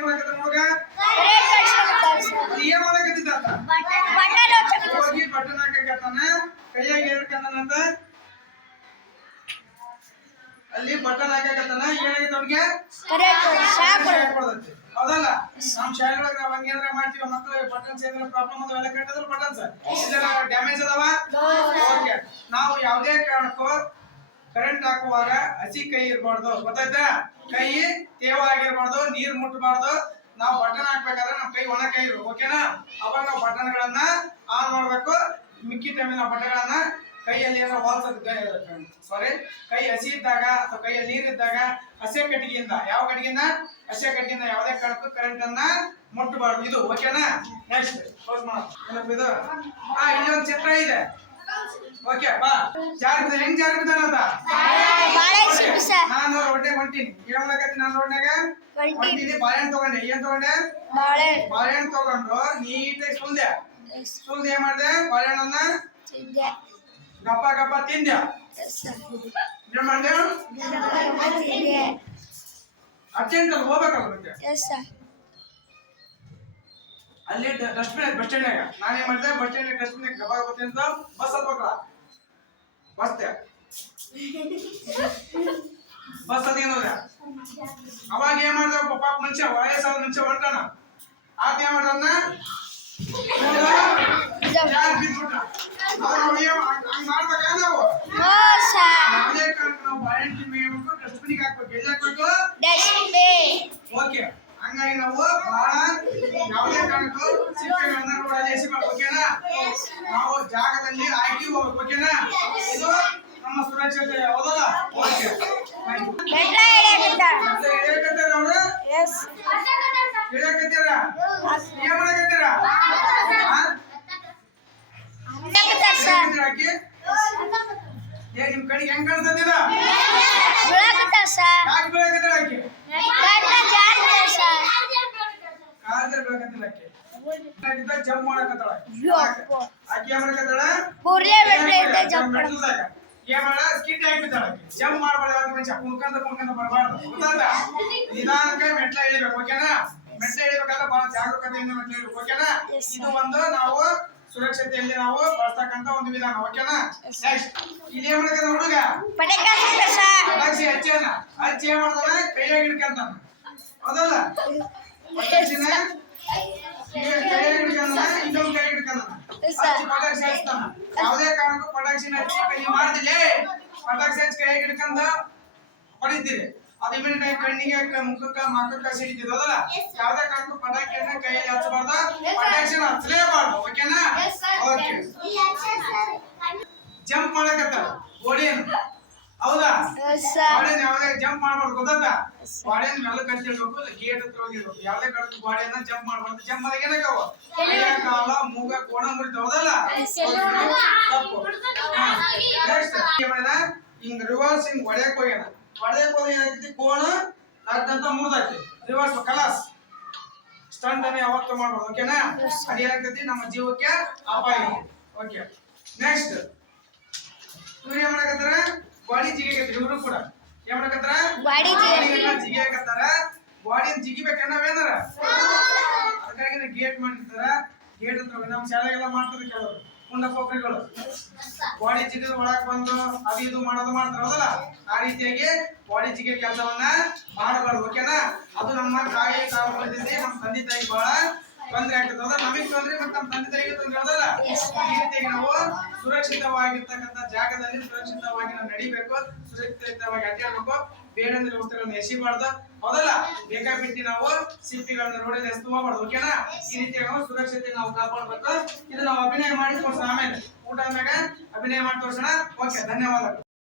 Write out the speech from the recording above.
ಏನ್ ಮಾಡಕತ್ತ ಏನ್ ಮಾಡಕತ್ತಿದ್ದ? ಹೋಗಿ ಬಟನ್ ಹಾಕಕತ್ತಾನ. ಕೈಯಾಗ ಹೇಳ್ಕಂದನಂತ ಅಲ್ಲಿ ಬಟನ್ ಹಾಕಕತ್ತಾನ. ಏನಾಗೈತೆ ಅವ್ನಿಗೆ. ಹೌದಲ್ಲ? ನಮ್ ಶಾಲೆಯೊಳಗ ನಾವ್ ಮಾಡ್ತೀವಿ ಮಕ್ಕಳು ಬಟನ್ಸ್ ಏನಾರ ಪ್ರಾಬ್ಲಮ್ ಅದಾವ ಎಲ್ಲ ಕಟ್ಟಿದ್ರೆ ಬಟನ್ಸ್ ಡ್ಯಾಮೇಜ್ ಅದಾವ? ನಾವು ಯಾವುದೇ ಕಾರಣಕ್ಕೂ ಕರೆಂಟ್ ಹಾಕುವಾಗ ಹಸಿ ಕೈ ಇರಬಾರ್ದು. ಗೊತ್ತಾಯ್ತಾ? ಕೈ ತೇವ ಆಗಿರ್ಬಾರ್ದು, ನೀರ್ ಮುಟ್ಟಬಾರ್ದು ನಾವು ಬಟನ್ ಹಾಕ್ಬೇಕಾದ್ರೆ ನಮ್ ಕೈ ಒಣ ಕೈ ಇರು ಓಕೆನಾ ಅವಾಗ ನಾವು ಬಟನ್ ಗಳನ್ನ ಆನ್ ಮಾಡ್ಬೇಕು. ಮಿಕ್ಕಿ ಟೈಮ್ ನಾವು ಬಟನ್ಗಳನ್ನ ಕೈಯಲ್ಲಿ ಏನೋ ವಾಲ್ಸ್ ಸಾರಿ ಕೈ ಹಸಿ ಇದ್ದಾಗ ಅಥವಾ ಕೈಯಲ್ಲಿ ನೀರ್ ಇದ್ದಾಗ ಹಸೆ ಕಟ್ಟಿಗೆಯಿಂದ, ಯಾವ ಕಟ್ಟಿಗೆಯಿಂದ? ಹಸೆ ಕಟ್ಟಿಗೆಯಿಂದ ಯಾವುದೇ ಕಾರಣಕ್ಕೂ ಕರೆಂಟ್ ಅನ್ನ ಮುಟ್ಟಬಾರ್ದು ಇದು ಓಕೆನಾ ನೆಕ್ಸ್ಟ್ ಕ್ಲೋಸ್ ಏನಪ್ಪ ಇದು ಹಾ ಇಲ್ಲಿ ಒಂದು ಚಿತ್ರ ಇದೆ. ಓಕೆ ಬಾ. ಜಾರ್ ಬಿದ್ದ ಹೆಂಗ್ ಜಾರ್ ಬಿದ್ದಾನಂತ ನಾನು ರೋಡ್ನಾಗ ಹೊಂಟೀನಿ. ಏನ್ ಮಾಡಕತ್ತಿ ನಾನು ರೋಡ್ನಾಗ ಹೊಂಟೀನಿ. ಬಾಳೆಹಣ್ಣು ತಗೊಂಡೆ. ಏನ್ ತಗೊಂಡೆ? ಬಾಳೆಹಣ್ಣು. ತಗೊಂಡು ನೀಟಾಗಿ ಸುಲ್ದೆ ಸುಲ್ದೆ ಏನ್ ಮಾಡ್ದೆ? ಬಾಳೆಹಣ್ಣನ್ನ ಗಪ್ಪ ಗಪ್ಪ ತಿಂದೆ. ಏನ್ ಮಾಡ್ದೆ? ಅರ್ಜೆಂಟ್ ಅಲ್ಲಿ ಹೋಗ್ಬೇಕಲ್ಲ ಮತ್ತೆ? ಅಲ್ಲಿ ಡಸ್ಟ್ಬಿನ್ ಬಸ್ ಸ್ಟ್ಯಾಂಡ್ನಾಗ ಏನು ಮಾಡಿದೆ? ಬಸ್ ಸ್ಟ್ಯಾಂಡ್ ಡಸ್ಟ್ಬಿನ್ ಗಬ ಬರ್ತೀನಿ ಬಸ್ ಹತ್ಬೇಕಲ್ಲ ಬಸ್ತೆ ಬಸ್ ಅದೇನೋದ ಅವಾಗ ಏನ್ ಮಾಡ್ದ? ಪಾಪ ಮನುಷ್ಯ ವಯಸ್ಸಾದ ಮುಂಚೆ ಹೊಂಟಾನ ಆತ ಏನ್ ಮಾಡ್ದನ್ನ ಯಾರು ಬಿದ್ಬಿಟ್ಟ? ಮಾಡ್ಬೇಕ ನಾವು ಕಾರಣಕ್ಕೂ ಸಿಪ್ಪೆಗಳನ್ನ ರೋಡಲ್ಲಿ ಎಸಿಬಾರ್ದು ಓಕೆನಾ ನಾವು ಜಾಗದಲ್ಲಿ ಹಾಕಿ ಓಕೆನಾ ಇದು ನಮ್ಮ ಸುರಕ್ಷತೆ ಹೌದಲ್ಲ ಓಕೆ ಹೇಳಕತ್ತಾರ ಎಸ್ ಹೇಳಕತ್ತಾರ ಏನ್ ಮಾಡಕತ್ತಾರ ಹಾ? ಹೇಳಕತ್ತಾರ ಆಕಿ ಏ ನಿಮ್ ಕಡೆಗೆ ಹೆಂಗ್ ಕಾಣಿಸ್ತದ ಯಾಕೆ ಬೆಳಕತ್ತಾರ ಆಕಿ ಕಾಲ್ಜರ್ ಬೆಳಕತ್ತಿಲ್ಲ ಆಕಿ ಆಗಿದ್ದ ಜಂಪ್ ಮಾಡಕತ್ತಾಳ. ಆಕಿ ಏನ್ ಮಾಡಕತ್ತಾಳ ಏನ್ ಮಾಡ. ಸ್ಕಿಟ್ ಹಾಕ್ಬಿದ್ದಾಳ ಜಂಪ್ ಮಾಡಬಾರ್ದು ಯಾವ್ದು ಮನುಷ್ಯ? ಕುಣ್ಕಂತ ಕುಣ್ಕಂತ ಬರಬಾರ್ದು. ನಿಧಾನಕ್ಕೆ ಮೆಟ್ಲ ಇಳಿಬೇಕು ಓಕೆನಾ? ಮೆಟ್ಲ ಇಳಿಬೇಕಾದ್ರೆ ಬಹಳ ಜಾಗರೂಕತೆಯಿಂದ ಮೆಟ್ಲ ಇಳಿಬೇಕು ಓಕೆನಾ? ಇದು ಒಂದು ನಾವು ಸುರಕ್ಷತೆಯಲ್ಲಿ ನಾವು ಬಳಸ್ತಕ್ಕಂತ ಒಂದು ವಿಧಾನ ಓಕೆನಾ? ನೆಕ್ಸ್ಟ್ ಏನ್ ಮಾಡಕತ್ತ ಹುಡುಗ? ಪಟಾಕ್ಷಿ ಹಚ್ಚನ ಹಚ್ಚಿ ಏನ್ ಮಾಡ್ತಾನ ಕೈಯಾಗ ಹಿಡ್ಕಂತಾನ. ಹೌದಲ್ಲ? ಪಟಾಕ್ಷಿನ ಯಾವುದೇ ಕಾರಣಕ್ಕೂ ಕೈ ಮಾಡ್ತಿಲ್ಲ ಪಟಾಕ್ಷಿ ಹಚ್ಚಿ ಕೈಯಾಗ ಹಿಡ್ಕೊಂಡ ಹೊಡಿತೀರಿ ಅದು ಇಮಿಡಿಯೇಟ್ ಆಗಿ ಕಣ್ಣಿಗೆ ಮುಖಕ್ಕ ಮಕ್ಕಕ್ಕ ಸಿಡಿತಿದ್ ಹೌದಲ್ಲ ಯಾವುದೇ ಕಾರಣಕ್ಕೂ ಪಟಾಕಿಯನ್ನ ಕೈಯಲ್ಲಿ ಹಚ್ಚಬಾರ್ದು ಪಟಾಕ್ಷಿನ ಹಚ್ಚಲೇಬಾರ್ದು ಓಕೆನಾ ಓಕೆ ಜಂಪ್ ಮಾಡಕತ್ತಾರ ಓಡಿ ಗಾಡಿಯನ್ನು ಯಾವಾಗ ಜಂಪ್ ಮಾಡ್ಬಾರ್ದು ಗೊತ್ತಾ ಗಾಡಿಯನ್ನು ಮೇಲೆ ಕತ್ತಿಡ್ಬೇಕು ಗೇಟ್ ಹತ್ರ ಹೋಗಿರ್ಬೇಕು. ಯಾವುದೇ ಕಡೆ ಗಾಡಿಯನ್ನ ಜಂಪ್ ಮಾಡ್ಬಾರ್ದು. ಜಂಪ್ ಮಾಡಿದ್ರೆ ಏನಕ್ಕಾವ ಕೈಯ ಕಾಲ ಮೂಗ ಕೋಣ ಮುರಿತಾವ ಹೌದಲ್ಲ? ಹಿಂಗ್ ರಿವರ್ಸ್ ಹಿಂಗ್ ಹೊಡೆಯಕ್ ಹೋಗ್ಯಾನ. ಹೊಡೆಯಕ್ ಹೋದ ಏನಾಗ್ತೈತಿ? ಕೋಣ ಅದಂತ ಮುರಿದೈತಿ ರಿವರ್ಸ್ ಕಲಾಸ್. ಸ್ಟಂಟ್ ಅನ್ನ ಯಾವತ್ತೂ ಮಾಡ್ಬಾರ್ದು ಓಕೆನಾ ಅದೇನಾಗ್ತೈತಿ ನಮ್ಮ ಜೀವಕ್ಕೆ ಅಪಾಯ. ಓಕೆ ನೆಕ್ಸ್ಟ್ ಇವ್ರು ಏನ್ ಮಾಡಕತ್ತಾರ? ಬಾಡಿ ಜಿಗಿಕತ್ತೀರಿ ಇವರು ಕೂಡ ಏನ್ ಮಾಡಕತ್ತಾರ ಬಾಡಿ ಜಿಗಿಯಾಕತ್ತಾರ ಬಾಡಿ ಜಿಗಿಬೇಕನ್ನ ಏನಾರ ಅದಕ್ಕಾಗಿ ಗೇಟ್ ಮಾಡಿರ್ತಾರ. ಗೇಟ್ ಅಂತ ನಮ್ಮ ಶಾಲೆಗೆಲ್ಲ ಮಾಡ್ತಾರೆ ಕೆಲವರು. ಪುಂಡ ಪೋಖ್ರಿಗಳು ಬಾಡಿ ಜಿಗಿದು ಒಳಗ್ ಬಂದು ಅದು ಇದು ಮಾಡೋದು ಮಾಡ್ತಾರೆ ಹೌದಲ್ಲ? ಆ ರೀತಿಯಾಗಿ ಬಾಡಿ ಜಿಗಿಯ ಕೆಲಸವನ್ನ ಮಾಡಬಾರ್ದು ಓಕೆನಾ? ಅದು ನಮ್ಮ ತಾಯಿ ಕಾಲ ನಮ್ಮ ತಂದೆ ತಾಯಿ ಬಹಳ ತೊಂದ್ರೆ ಆಗ್ತದ. ನಮಗ್ ತೊಂದ್ರೆ ಮತ್ತೆ ನಮ್ಮ ತಂದೆ ತಾಯಿಗೆ ತೊಂದರೆ ಅದಲ್ಲ ಈ ರೀತಿಯಾಗಿ ನಾವು ಸುರಕ್ಷಿತವಾಗಿರ್ತಕ್ಕಂಥ ಜಾಗದಲ್ಲಿ ಸುರಕ್ಷಿತವಾಗಿ ನಾವು ನಡಿಬೇಕು ಸುರಕ್ಷಿತವಾಗಿ ಅಡ್ಡಾಡ್ಬೇಕು ಬೇಡಂದ್ರೆ ವಸ್ತುಗಳನ್ನ ಎಸಿಬಾರ್ದು. ಹೌದಲ್ಲ? ಬೇಕಾಬಿಟ್ಟಿ ನಾವು ಸಿಪ್ಪಿಗಳನ್ನ ರೋಡಲ್ಲಿ ಎಸ್ತು ಹೋಗ್ಬಾರ್ದು ಓಕೆನಾ ಈ ರೀತಿಯಾಗಿ ನಾವು ಸುರಕ್ಷತೆ ನಾವು ಕಾಪಾಡ್ಬೇಕು. ಇದು ನಾವು ಅಭಿನಯ ಮಾಡಿ ತೋರ್ಸೋಣ ಆಮೇಲೆ. ಊಟ ಅಭಿನಯ ಮಾಡಿ ತೋರ್ಸೋಣ. ಓಕೆ ಧನ್ಯವಾದಗಳು.